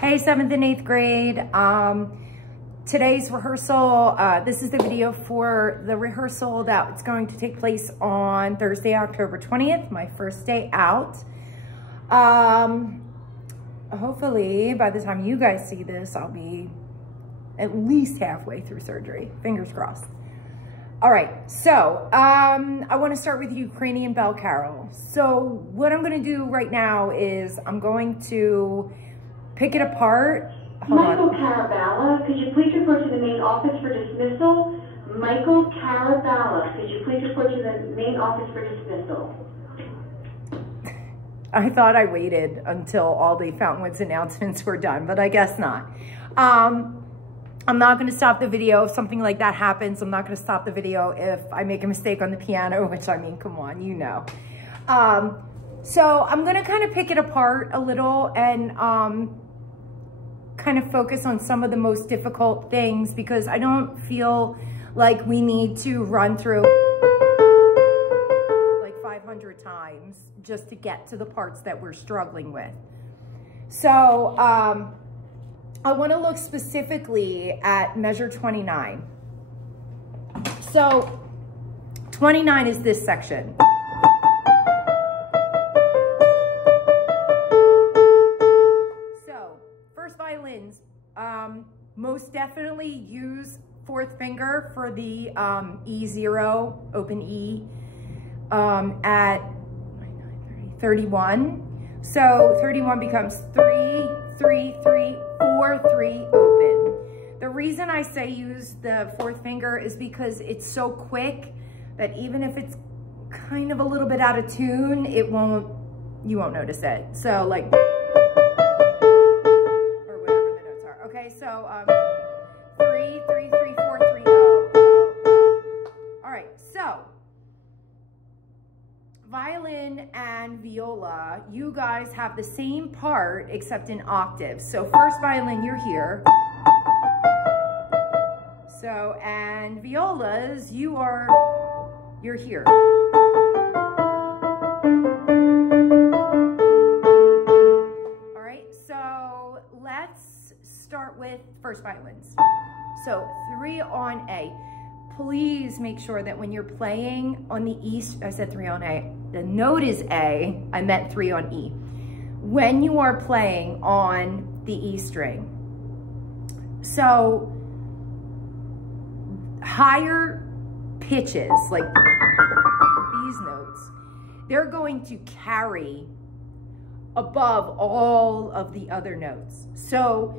Hey, 7th and 8th grade. Today's rehearsal, this is the video for the rehearsal that's going to take place on Thursday, October 20th, my first day out. Hopefully by the time you guys see this, I'll be at least halfway through surgery, fingers crossed. All right, so I want to start with Ukrainian bell carol. So what I'm going to do right now is I'm going to pick it apart. Michael Caraballa, could you please report to the main office for dismissal? Michael Caraballa, could you please report to the main office for dismissal? I thought I waited until all the Fountainwoods announcements were done, but I guess not. I'm not going to stop the video if something like that happens. I'm not going to stop the video if I make a mistake on the piano, which, I mean, come on, you know. So I'm going to kind of pick it apart a little and kind of focus on some of the most difficult things, because I don't feel like we need to run through like 500 times just to get to the parts that we're struggling with. So I want to look specifically at measure 29. So 29 is this section. Violins, most definitely use fourth finger for the E0, open E, at 31. So 31 becomes 3, 3, 3, 4, 3, open. The reason I say use the fourth finger is because it's so quick that even if it's kind of a little bit out of tune, you won't notice it. So like, so 3, 3, 3, 4, 3, oh. All right, so violin and viola, you guys have the same part except in octaves. So first violin, you're here. So, and violas, you're here. All right, so let's start with first violins. So 3 on A. Please make sure that when you're playing on the E, I said 3 on A, the note is A, I meant 3 on E. When you are playing on the E string, so higher pitches, like these notes, they're going to carry above all of the other notes. So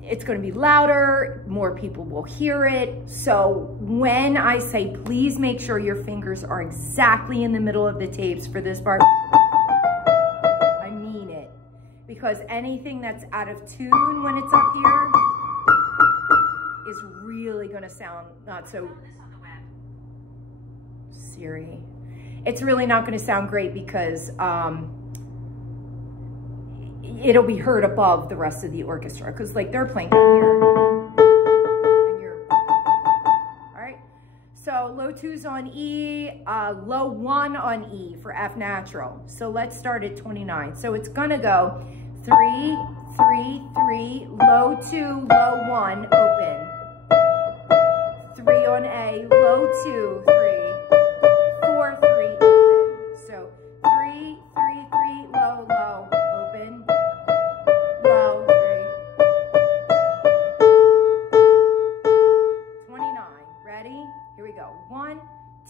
it's going to be louder, more people will hear it. So when I say please make sure your fingers are exactly in the middle of the tapes for this part, I mean it. Because anything that's out of tune when it's up here is really going to sound not so... Siri. It's really not going to sound great because it'll be heard above the rest of the orchestra, because like they're playing down here and you're, all right. So low 2's on E, low 1 on E for F natural. So let's start at 29. So it's gonna go 3, 3, 3, low 2, low 1, open. 3 on A, low 2, 3, 4, 3, open. So 3, 3, 3, low, low, open. Low, 3. 29, ready? Here we go. 1,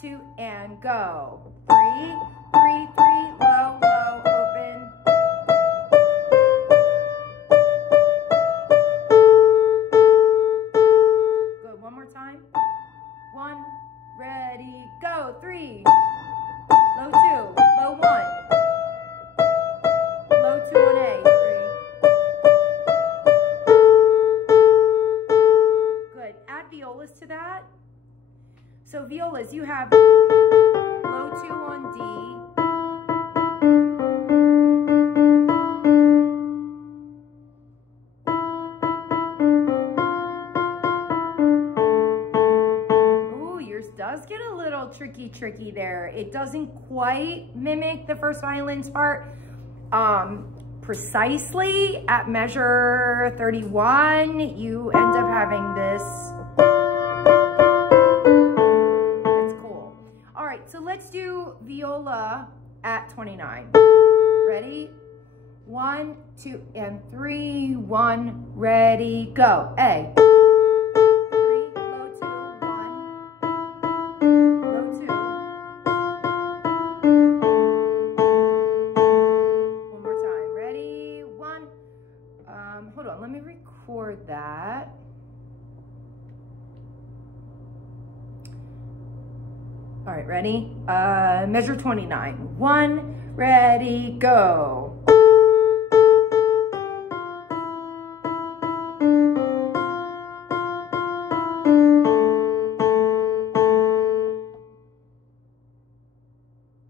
2, and go. 3, 3, 3, low, low, open. Good, one more time. 1, ready, go. 3, low 2, low 1. Low 2 on A, 3. Good, add violas to that. So violas, you have low 2 on D. Ooh, yours does get a little tricky there. It doesn't quite mimic the first violin's part. precisely at measure 31, you end up having this. It's cool. All right, so let's do viola at 29. Ready? 1, 2, and 3. 1, ready, go. A. 3, low 2, 1, low 2. One more time. Ready? 1. Hold on, let me record that. All right, ready? Measure 29. 1, ready, go.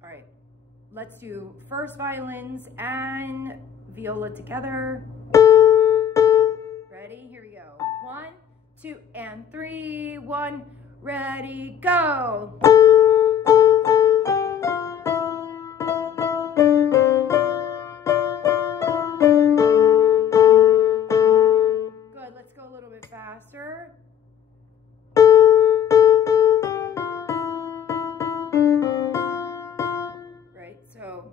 All right, let's do first violins and viola together. Ready? Here we go. 1, 2, and 3. 1, ready, go. Good, let's go a little bit faster. Right, so.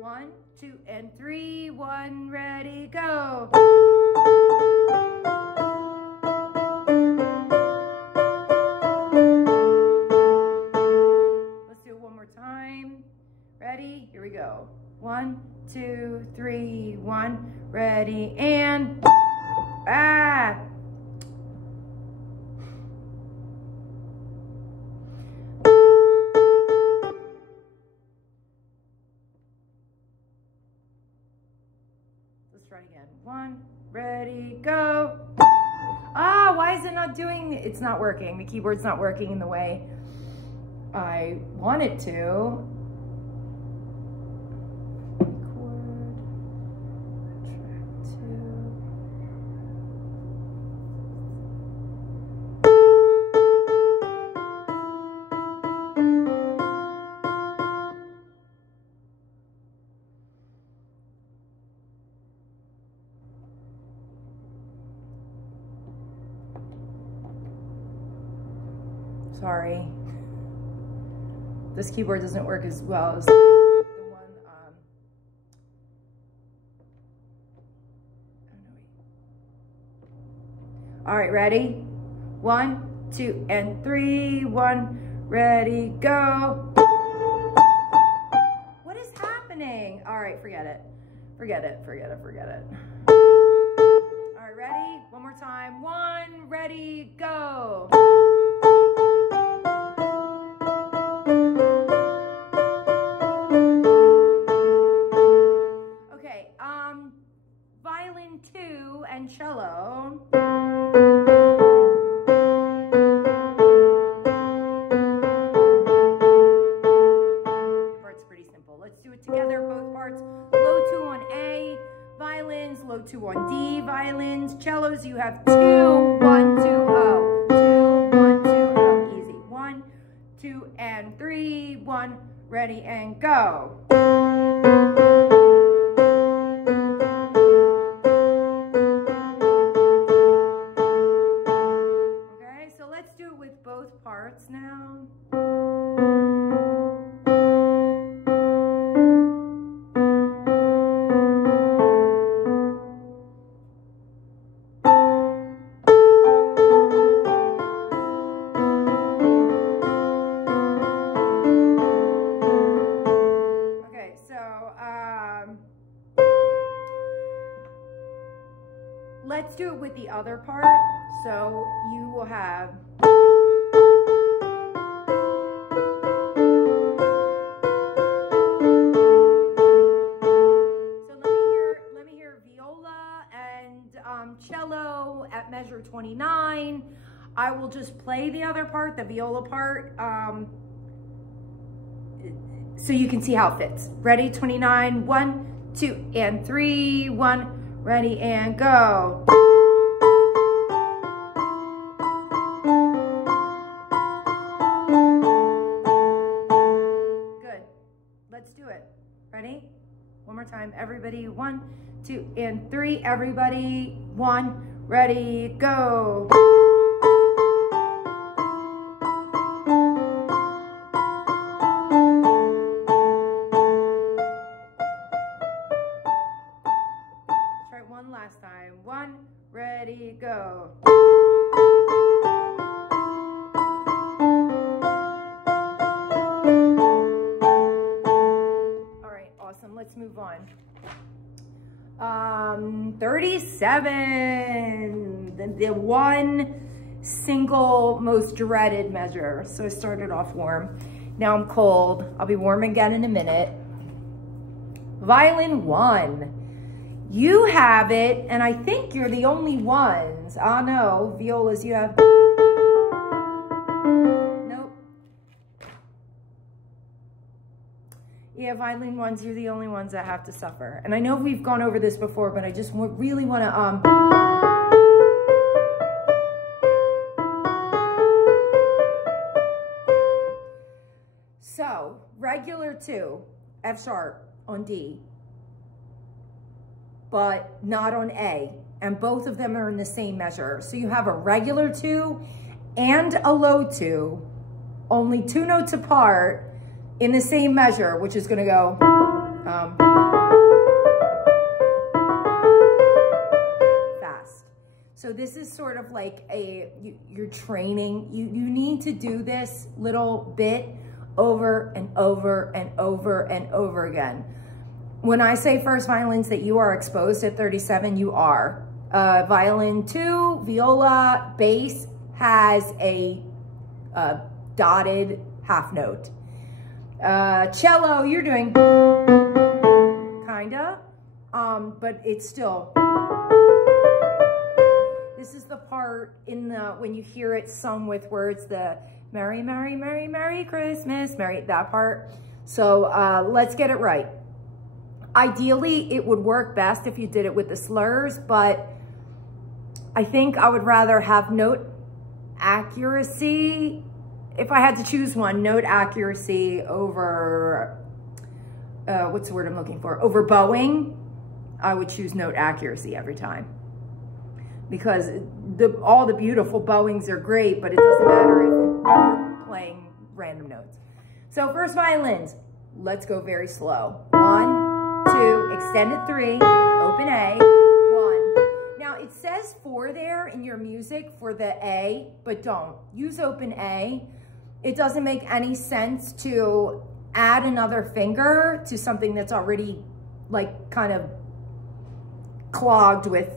1, 2, and 3. 1, ready, go. Let's do it one more time. Ready? Here we go. 1, 2, 3. 1, ready, and ah. Let's try it again. 1, ready, go. Ah, why is it not doing? It's not working. The keyboard's not working in the way I want it to. Record, track 2. Sorry. This keyboard doesn't work as well as the one, all right, ready? 1, 2, and 3. 1, ready, go. What is happening? All right, forget it. Forget it, forget it, forget it. All right, ready? One more time. 1, ready, go. Okay, violin 2 and cello. The part's pretty simple. Let's do it together, both parts. Low 2 on A, violins, low 2 on D, violins, cellos, you have 2, 1, 2, 0. 2, 1, 2, 0. Easy. 1, 2, and 3. 1, ready, and go. Okay, so let's do it with both parts now. Let's do it with the other part. So you will have let me hear viola and cello at measure 29. I will just play the other part, the viola part, so you can see how it fits. Ready? 29. 1, 2, and 3. 1. Ready, and go. let's do it. Ready? One more time, everybody. 1, 2, and 3. Everybody, 1, ready, go. Let's try one last time. 1, ready, go. Let's move on. 37, the one single most dreaded measure. So I started off warm. Now I'm cold. I'll be warm again in a minute. Violin 1. You have it, and I think you're the only ones. Ah, no, violas, you have... Yeah, violin 1s, you're the only ones that have to suffer. And I know we've gone over this before, but I just really want to, So, regular 2, F sharp on D, but not on A. And both of them are in the same measure. So you have a regular 2 and a low 2, only 2 notes apart, in the same measure, which is going to go fast. So this is sort of like you're training. You need to do this little bit over and over and over and over again. When I say first violins that you are exposed at 37, you are. Violin 2, viola, bass has a dotted half note. Cello, you're doing kinda, but it's still, this is the part in the, when you hear it sung with words, the Merry, Merry, Merry, Merry Christmas, Merry, that part. So let's get it right. Ideally, it would work best if you did it with the slurs, but I think I would rather have note accuracy. If I had to choose one, note accuracy over, what's the word I'm looking for? Over bowing, I would choose note accuracy every time. Because all the beautiful bowings are great, but it doesn't matter if you're playing random notes. So first violins, let's go very slow. 1, 2, extended 3, open A, 1. Now it says 4 there in your music for the A, but don't. Use open A. It doesn't make any sense to add another finger to something that's already like kind of clogged with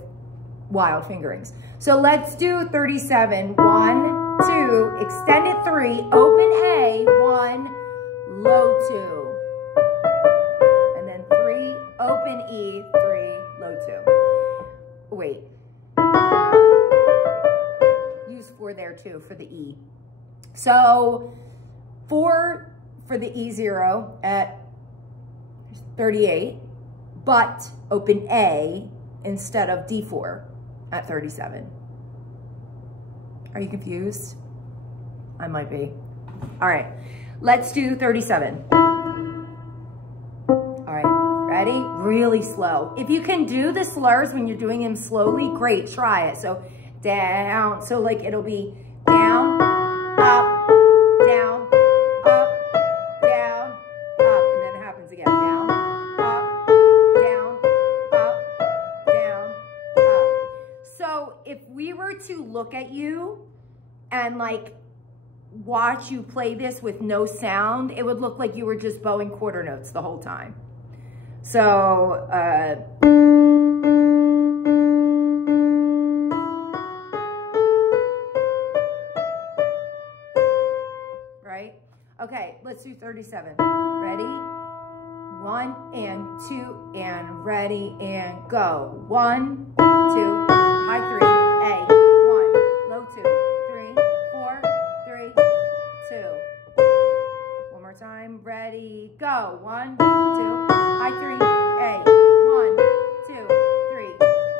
wild fingerings. So let's do 37. 1, 2, extended 3, open A, 1, low 2. And then 3, open E, 3, low 2. Wait. Use 4 there too for the E. So 4 for the E0 at 38, but open A instead of D4 at 37. Are you confused? I might be. All right, let's do 37. All right, ready? Really slow. If you can do the slurs when you're doing them slowly, great, try it. So down, so like it'll be down, up, down, up, down, up, and then it happens again. Down, up, down, up, down, up. So if we were to look at you and like watch you play this with no sound, it would look like you were just bowing quarter notes the whole time. So, right? Okay, let's do 37. Ready? 1 and 2 and ready and go. 1, 2, high 3, A, 1, low 2, 3, 4, 3, 2. One more time. Ready, go. 1, 2, high 3, A, 1, 2, 3,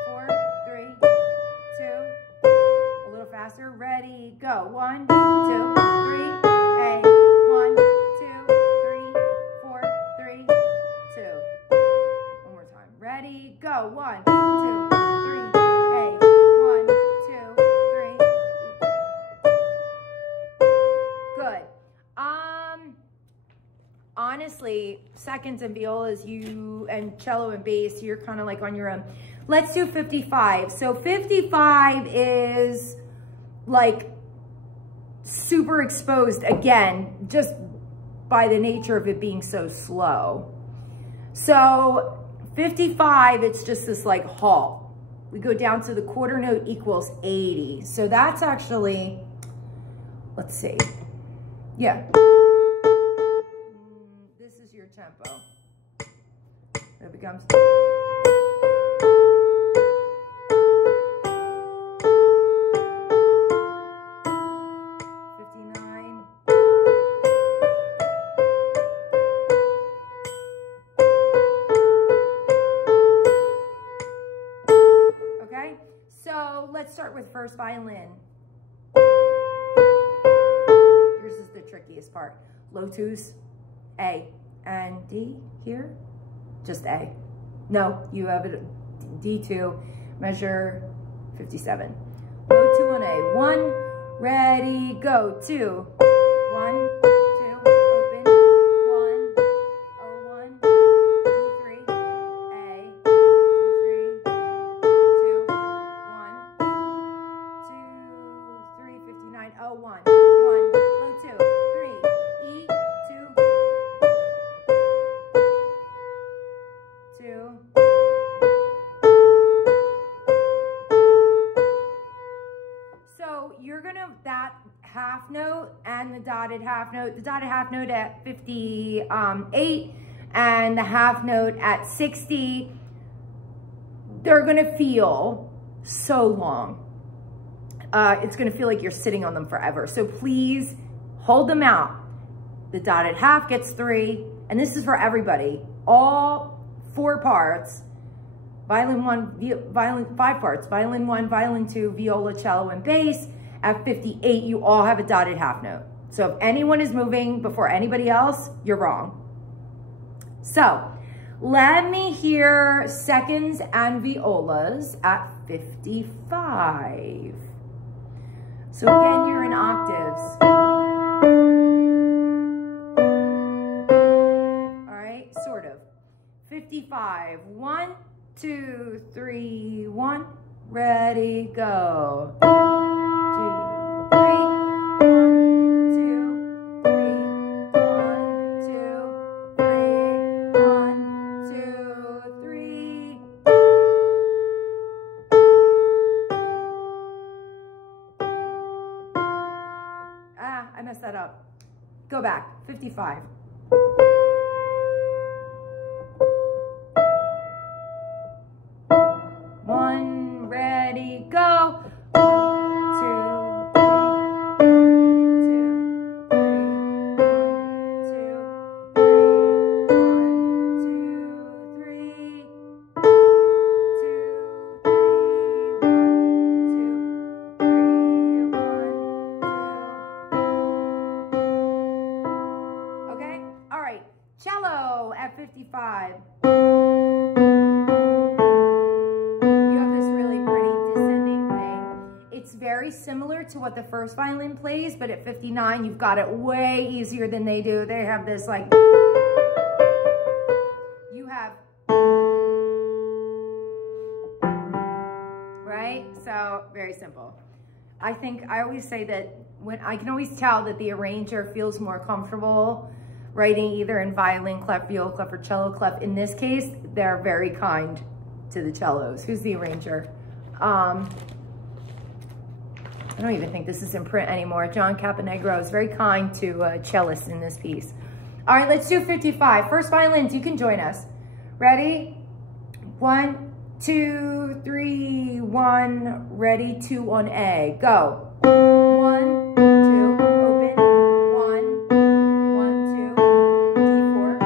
4, 3, 2. A little faster. Ready, go. 1, 2, 3, A, 1, 2, 3, 4, 3, Go. 1, 2, 3, A. 1, 2, 3, E. Good. Honestly, seconds and violas, and cello and bass, you're kind of like on your own. Let's do 55. So 55 is like super exposed again, just by the nature of it being so slow. So 55, it's just this like halt. We go down to the quarter note equals 80. So that's actually, let's see. Yeah. This is your tempo. It becomes. 59. Okay, so let's start with first violin. Yours is the trickiest part. Low twos, A and D here, just A. No, you have it D2, measure 57. Low 2 on A, 1, ready, go, 2, 1, 2, open, 1, O1, D3, A, D3, 2, 1, 2, 3, 59, O1, 1, low 2, 3, E, 2, 2, so you're gonna, that half note and the dotted half note at 58 and the half note at 60, they're gonna feel so long. It's gonna feel like you're sitting on them forever. So please hold them out. The dotted half gets 3, and this is for everybody. All 4 parts, violin 1, violin 5 parts, violin 1, violin 2, viola, cello, and bass. At 58, you all have a dotted half note. So if anyone is moving before anybody else, you're wrong. So let me hear seconds and violas at 55. So again, you're in octaves. All right, sort of. 55, 1, 2, 3, 1, ready, go. 2, 3, 1, 2, 3, 1, 2, 3, 1, 2, 3. Ah, I messed that up. Go back, 55. One, ready, go. 1, 2, 3, 1, 2, 3, 1, 2, 3, 1, 2, 3, 2, 3, 1, 2, 3, 1, 2. Okay, all right, cello at 55. Very similar to what the first violin plays, but at 59, you've got it way easier than they do. They have this like, you have, right? So very simple. I think I always say that when I can always tell that the arranger feels more comfortable writing either in violin clef, viola clef, or cello clef. In this case, they're very kind to the cellos. Who's the arranger? I don't even think this is in print anymore. John Caponegro is very kind to cellists in this piece. All right, let's do 55. First violins, you can join us. Ready? 1, 2, 3, 1, ready, 2 on A. Go. 1, 2, open, 1, 1, 2, D4,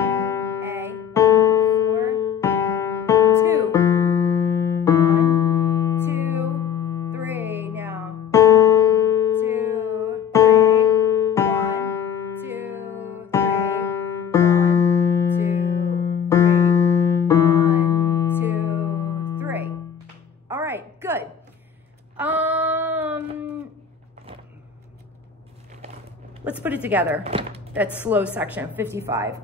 A, 4, 2, 1, 2, 3, now. 2, 3, 1, 2, 3, 1, 2, 3, 1, 2, let's put it together. That slow section, 55.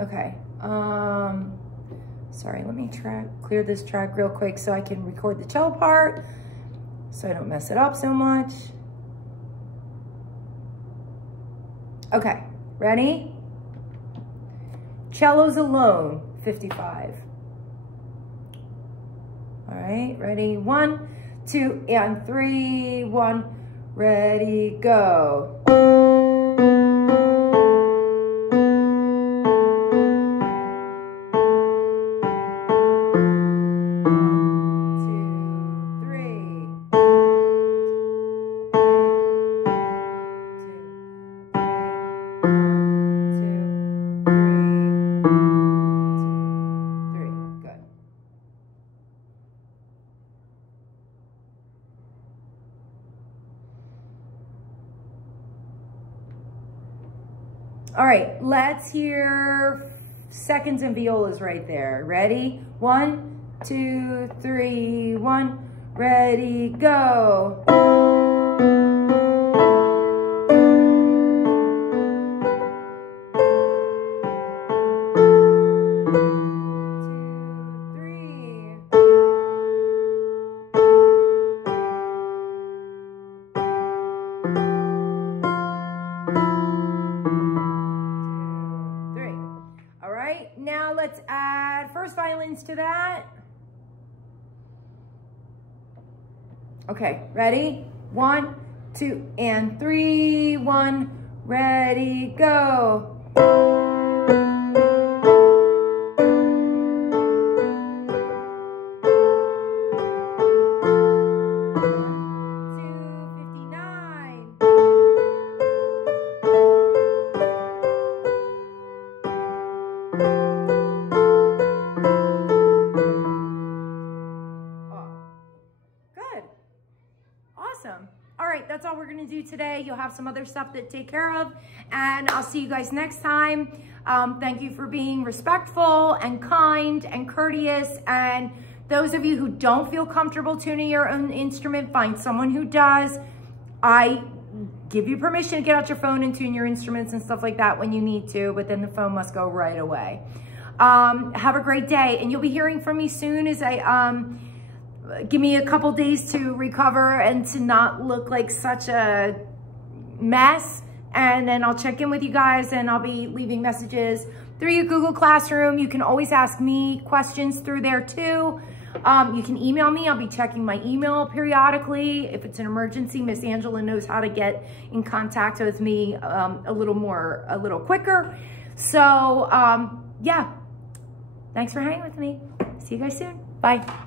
Okay, sorry, let me clear this track real quick so I can record the cello part so I don't mess it up so much. Okay, ready? Cellos alone, 55. All right, ready? 1, 2, and 3, 1, ready, go. All right, let's hear seconds and violas right there. Ready? 1, 2, 3, 1, ready, go. Now let's add first violins to that. Okay, ready? 1, 2, and 3, 1, ready, go. Awesome. All right, that's all we're going to do today. You'll have some other stuff to take care of, and I'll see you guys next time. Thank you for being respectful and kind and courteous. And those of you who don't feel comfortable tuning your own instrument, find someone who does. I give you permission to get out your phone and tune your instruments and stuff like that when you need to, but then the phone must go right away. Have a great day, and you'll be hearing from me soon as I... give me a couple days to recover and to not look like such a mess. And then I'll check in with you guys, and I'll be leaving messages through your Google Classroom. You can always ask me questions through there too. You can email me. I'll be checking my email periodically. If it's an emergency, Miss Angela knows how to get in contact with me a little quicker. So yeah, thanks for hanging with me. See you guys soon. Bye.